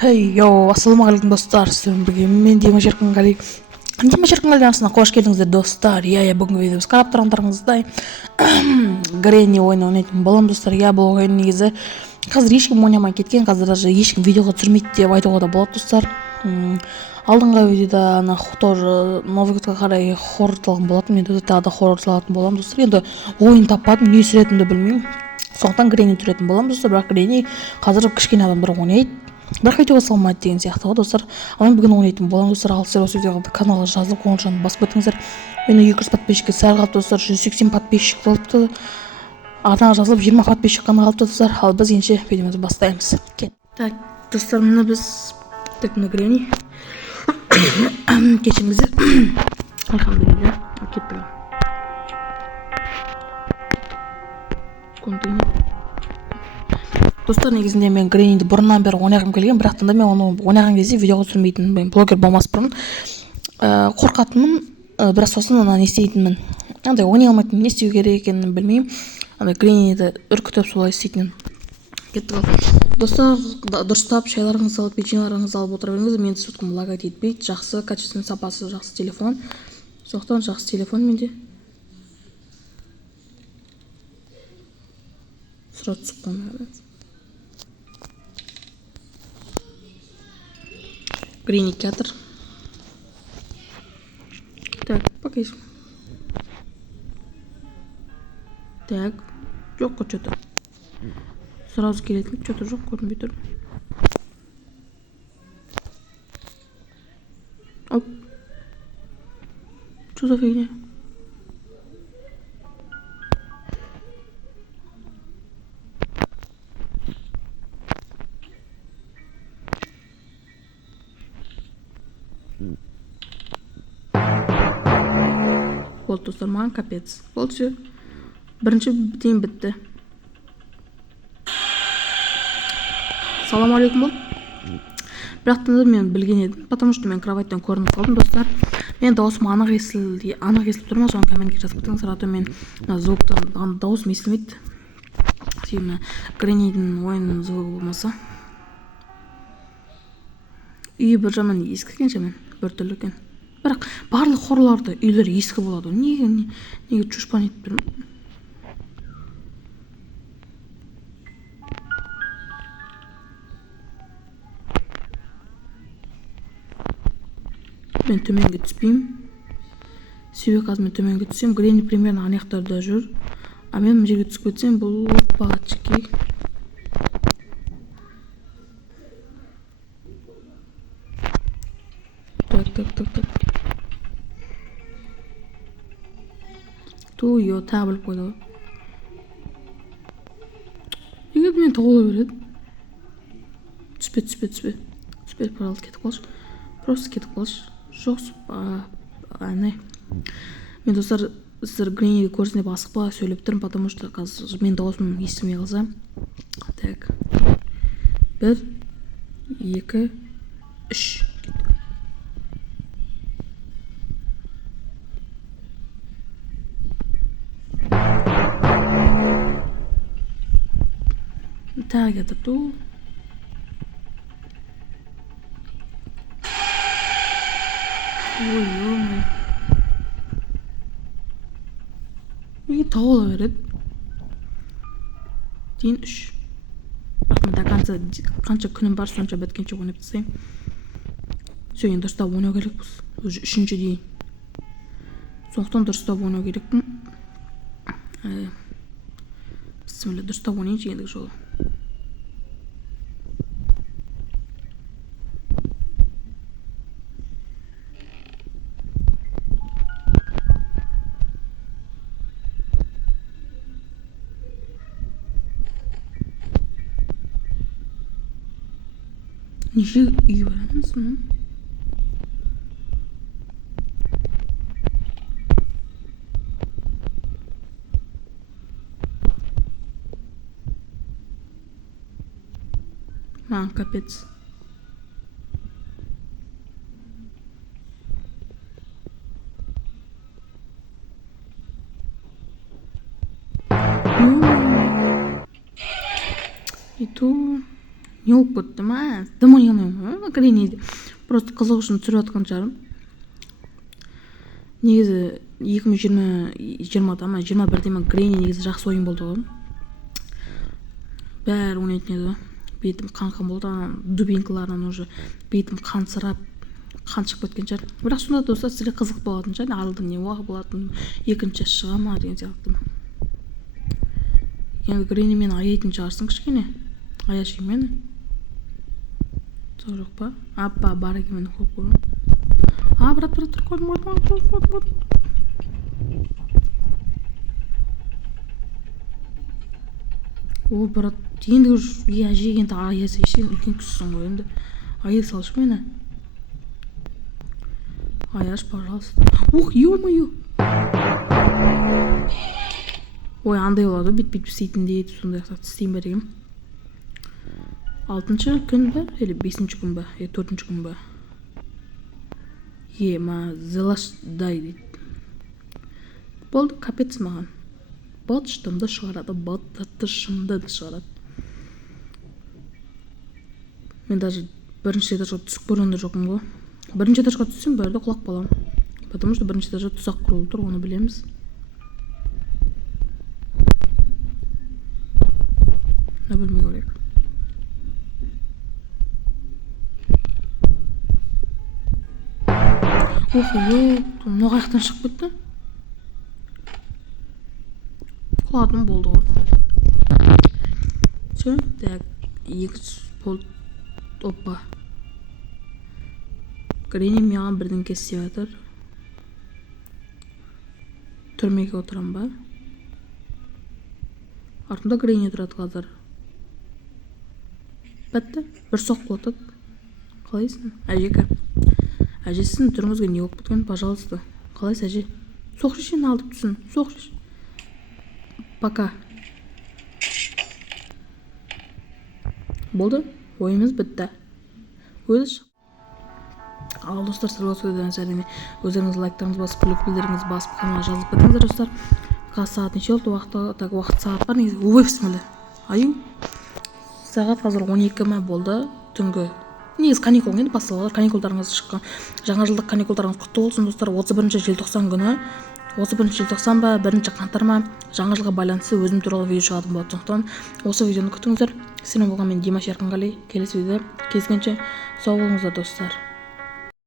Ассалаумағалейкум достар, сіздермен бірге мен Дима Шеркінғали. Дима Шеркінғали арнасына қош келдіңіздер достар. Бүгінгі видеомыз қарап тұрғандарыңыздай Гренни ойыны ойнайтын боламын достар. Бұл ойын негізі қазір ешкім ойнамай кеткен, қазір даже ешкім видеоға түсірмейді деп айтуға да болады достар. Алдыңғы видеода тоже Новый годқа қарай хоррор салған болатын, мен тағы да хоррор салатын боламын достар. Енді ойын таппадым, не түсіретінімді білмеймін. Сондықтан Гренни түсіретін боламын достар, бірақ Гренни қазір кішкене адамдар ойнайды. Бірақ видеоға салмайды деген сияқты ғой достар. Мен бүгін ойнайтын боламын достар. Ал сіздер осы видеоға каналға жазылып, қоңырауын басып кетіңіздер. Мені 200 подписчикке сәл қалыпты достар, 180 подписчик қалыпты. Арнаға жазылып 20 подписчик қана қалыпты достар. Ал біз енді видеомызды бастаймыз. Так, достар, міне біз Гренни. Кешіріңіздер. Альхамдулилля. Кетпеген. Достар, негізінде мен Гренниді бұрыннан бері ойнағым келген, бірақ та мен оны ойнаған кезде видеоға түсірмейтінмін. Мен блогер болмас бұрын қорқатынмын, бірақ сосын не істейтінмін. Андай ойнай алмайтынмын, не істеу керек екенін білмеймін. Гренниді үркітіп солай істейтінмін. Кеттік ал. Достар, дұрыстап шайларыңызды алып, печеньеларыңызды алып отыра беріңіз. Мен сөткім лагать етпейді. Жақсы, качественно, сапасы жақсы телефон. Сондықтан жақсы телефон менде. Сұрат сұққан. Гренни театр. Так, покажи. Так, жоқ қой что-то. Сразу келетін, что-то жоқ көрінбей тұр. Оп. Что за фигня? Болды достар, маған капец. Болды все. Бірінші дейін бітті. Салам алейкум болды. Бірақ та мен білген едім, потому что мен кроваттан көрініп қалдым достар. Мен дауысым анық естіліп тұрма, соны комментке жазып кетіңіздер, а то мен звуктан дауысым естілмейді. Себебі Греннидің ойынның звугі болмаса. Үйі бір жаман ескі екен жаман, бір түрлі екен. Бірақ барлық хоррорларда үйлер ескі болады. Неге чушпан етіп тұрмын? Мен төменге түспеймін. Себебі қазір мен төменге түсем, Гренни примерно аяқтарда жүр. А мен жерге түсіп кетсем, бұл пачки. Так. Туйо, тағы біліп қойды ғой. Неге мен тоғыла береді? Түспе, пожалуйста, кетіп қалшы. Просто кетіп қалшы. Жоқ, мен достар, сіздер Гренниді көрсін деп асықпа сөйлеп тұрмын, потому что қазір мен дауысым естілмей қалса. Так. 1, 2, 3. Тағы кетіп тұр. Ой-ой-ой. Неге тауыла береді? Дейін 3. Қанша күнім бар, сонша біткенше ойнап тастаймын. Сөйін дұрыстап ойнау керекпіз. Уже 3-ші дейін. Сондықтан дұрыстап ойнау керекпін. Бісміллә, дұрыстап ойнайыншы ендігі жолы. Неше үй барамыз мұның? Маған капец. И ту не болып кетті ма? Дымын алмаймын гренни. Просто қызық үшін түсіріп жатқан шығармын. Негізі 2020-да ма 21-де ма гренни негізі жақсы ойын болды ғой. Бәрі ойнайтын еді. Бетім қанқан болды, дубинкаларынан уже бетім қансырап, қан шығып кеткен шығар. Бірақ сонда достар сізге қызық болатын шығар. Алдын не уақыт болатын, екінші шыға ма деген сияқты. Енді гренни мені аяйтын шығарсың кішкене. Аяшың мені. Жоқ па? Апа бар екен мені қойып көріп. Брат, қойдым. О, брат, енді жегенді аясы ешен үлкен күшсің ғой енді. Ая салшы мені. Аяш, пожалуйста. Ух, ё-моё. Ой, андай болады, бит істейтін дейді, сондайақтарды істейін бе дегем. 6-шы күн бе, или 5-ші күн бе, 4-ші күн бе. Зелашдай дейді. Болды, капец маған. Батышымды шығарады. Мен даже бірінші этажға түсіп көргенде жоқпын ғой. Бірінші этажға түссем бәрі құлап қалам. Потому что бірінші этажға тұзақ құрылып тұр, оны білеміз. Не білмей көрейік. Мына қаяқтан шығып кетті. Құладым болды ғой. Все, так, екі болды. Опа. Гренни маған бірден кесіп жатыр. Түрмеге отырам ба? Артымда Гренни тұрады қазір. Бәтті, бір соқ болады. Қалайсың? Әжеке. Әжесінің түріңізге не болып кеткен, пожалуйста. Қалайсың әже? Соқ шешені алдып түсін. Соқ шеш. Пока. Болды? Ойымыз бітті. Өзі шық. Ал достар, сәлеметсіздер сәлеме. Өздеріңіз лайктарыңыз басып, күлік білдеріңіз басып, каналға жазылып кетіңіздер достар. Қазір сағат неше болды? Уақыт сағат бар негізі. Ой, бісміллә. Аю. Сағат қазір 12 ма болды түнгі. Негізі каникул енді басталады. Каникулдарыңыз шыққан. Жаңа жылдық каникулдарыңыз құтты болсын достар. 31 желтоқсан күні. 31 желтоқсан ба, 1 қаңтар ма, жаңа жылға байланысты өзім туралы видео шығатын болады. Сондықтан осы видеоны күтіңіздер. Сіздермен болған мен Димаш Еркінғали. Келесі видеода кездескенше сау болыңыздар достар.